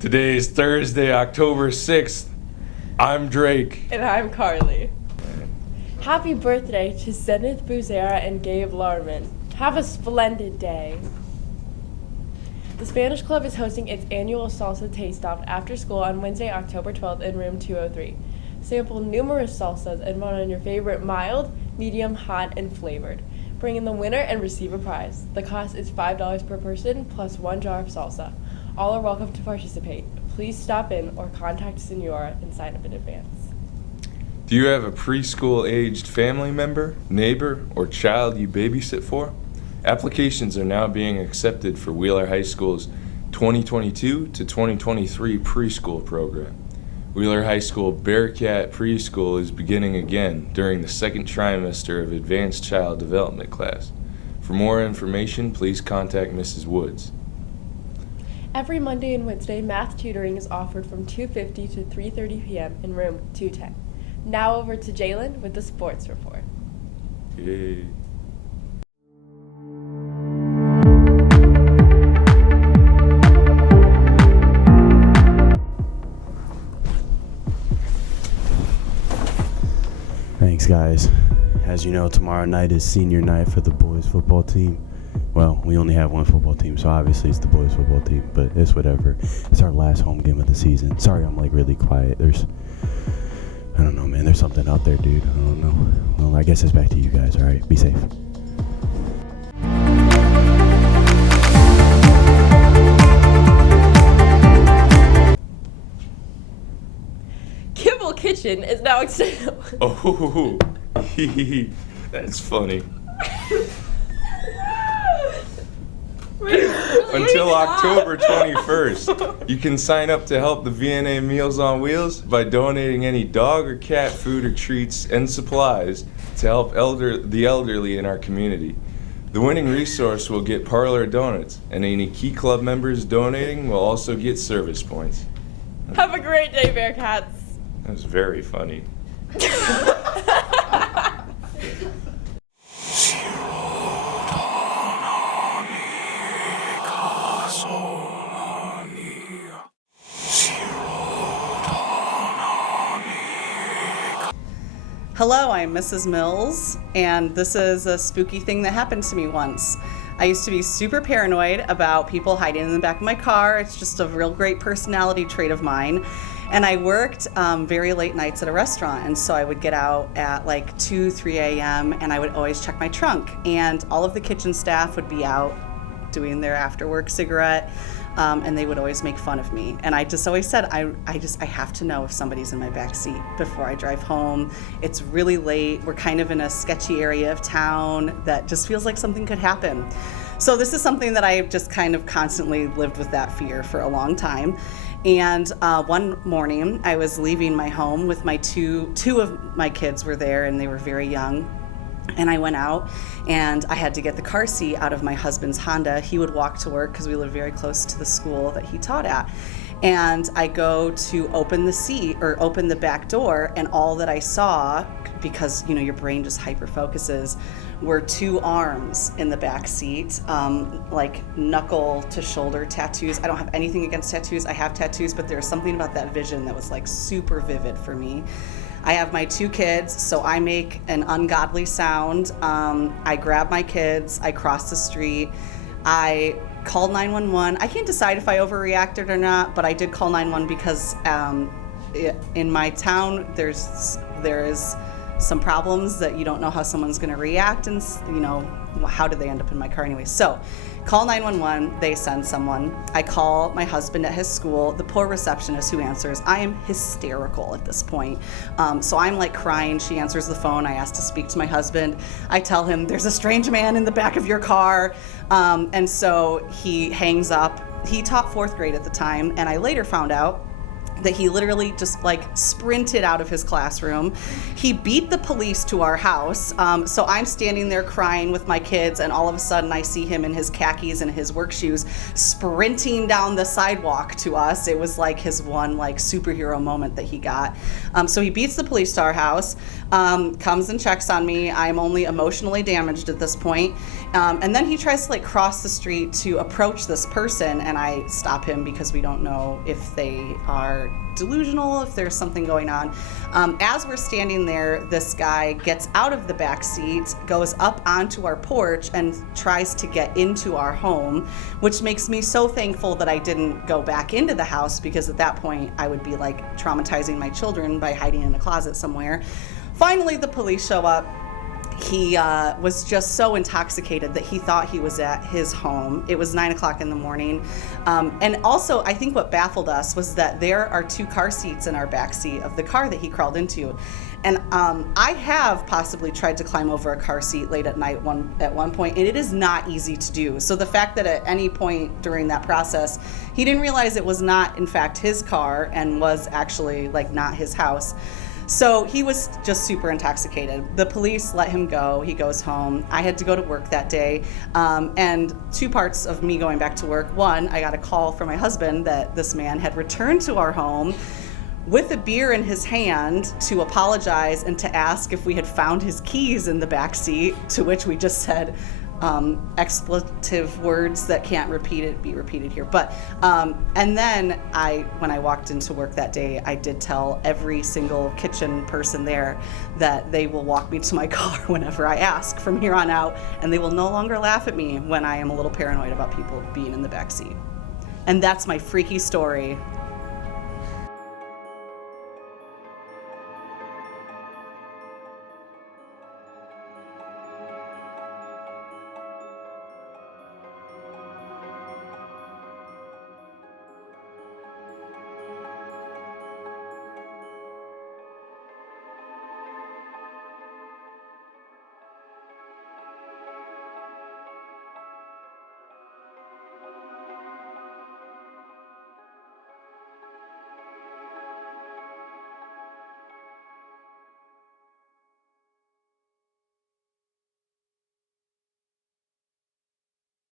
Today is Thursday, October 6th. I'm Drake. And I'm Carly. Happy birthday to Zenith Buzera and Gabe Larman. Have a splendid day. The Spanish Club is hosting its annual Salsa Taste Off after school on Wednesday, October 12th in room 203. Sample numerous salsas and vote on your favorite mild, medium, hot, and flavored. Bring in the winner and receive a prize. The cost is $5 per person plus 1 jar of salsa. All are welcome to participate. Please stop in or contact Senora and sign up in advance. Do you have a preschool-aged family member, neighbor, or child you babysit for? Applications are now being accepted for Wheeler High School's 2022 to 2023 preschool program. Wheeler High School Bearcat Preschool is beginning again during the second trimester of Advanced Child Development class. For more information, please contact Mrs. Woods. Every Monday and Wednesday, math tutoring is offered from 2:50 to 3:30 p.m. in room 210. Now over to Jalen with the sports report. Yay. Thanks, guys. As you know, tomorrow night is senior night for the boys football team. Well, we only have one football team, so obviously it's the boys football team, but it's whatever. It's our last home game of the season. Sorry I'm really quiet. I don't know, man. There's something out there, dude. I don't know. Well, I guess it's back to you guys, all right? Be safe. Kibble Kitchen is now extended. Oh, that's funny. Until October 21st, you can sign up to help the VNA Meals on Wheels by donating any dog or cat food or treats and supplies to help the elderly in our community. The winning resource will get parlor donuts, and any Key Club members donating will also get service points. Have a great day, Bearcats. That was very funny. Hello, I'm Mrs. Mills, and this is a spooky thing that happened to me once. I used to be super paranoid about people hiding in the back of my car. It's just a real great personality trait of mine. And I worked very late nights at a restaurant, and so I would get out at like 2, 3 a.m., and I would always check my trunk. And all of the kitchen staff would be out doing their after-work cigarette, and they would always make fun of me. And I just always said, I have to know if somebody's in my back seat before I drive home. It's really late. We're kind of in a sketchy area of town that just feels like something could happen. So this is something that I've just kind of constantly lived with that fear for a long time. And one morning I was leaving my home with my two of my kids were there, and they were very young. And I went out and I had to get the car seat out of my husband's Honda. He would walk to work because we live very close to the school that he taught at. And I go to open the seat or open the back door, and all that I saw, because your brain just hyper focuses, were 2 arms in the back seat, like knuckle to shoulder tattoos. I don't have anything against tattoos. I have tattoos, but there's something about that vision that was like super vivid for me. I have my 2 kids, so I make an ungodly sound. I grab my kids, I cross the street, I called 911. I can't decide if I overreacted or not, but I did call 911 because in my town there is some problems that you don't know how someone's going to react, and how did they end up in my car anyway. So call 911, they send someone. I call my husband at his school, the poor receptionist who answers. I am hysterical at this point. So I'm like crying. She answers the phone. I ask to speak to my husband. I tell him there's a strange man in the back of your car. And so he hangs up. He taught 4th grade at the time, and I later found out that he literally just like sprinted out of his classroom. He beat the police to our house. So I'm standing there crying with my kids, and all of a sudden I see him in his khakis and his work shoes sprinting down the sidewalk to us. It was like his one like superhero moment that he got. So he beats the police to our house, comes and checks on me. I'm only emotionally damaged at this point. And then he tries to like cross the street to approach this person, and I stop him because we don't know if they are delusional, if there's something going on. As we're standing there, this guy gets out of the back seat, goes up onto our porch, and tries to get into our home, which makes me so thankful that I didn't go back into the house, because at that point I would be like traumatizing my children by hiding in a closet somewhere. Finally, the police show up. He was just so intoxicated that he thought he was at his home. It was 9 o'clock in the morning. And also, I think what baffled us was that there are 2 car seats in our back seat of the car that he crawled into. And I have possibly tried to climb over a car seat late at night at one point, and it is not easy to do. So the fact that at any point during that process, he didn't realize it was not, in fact, his car and was actually like not his house. So he was just super intoxicated. The police let him go. He goes home. I had to go to work that day. And 2 parts of me going back to work. One, I got a call from my husband that this man had returned to our home with a beer in his hand to apologize and to ask if we had found his keys in the back seat, to which we just said, expletive words that can't be repeated here. But and then when I walked into work that day, I did tell every single kitchen person there that they will walk me to my car whenever I ask from here on out, and they will no longer laugh at me when I am a little paranoid about people being in the back seat. And that's my freaky story.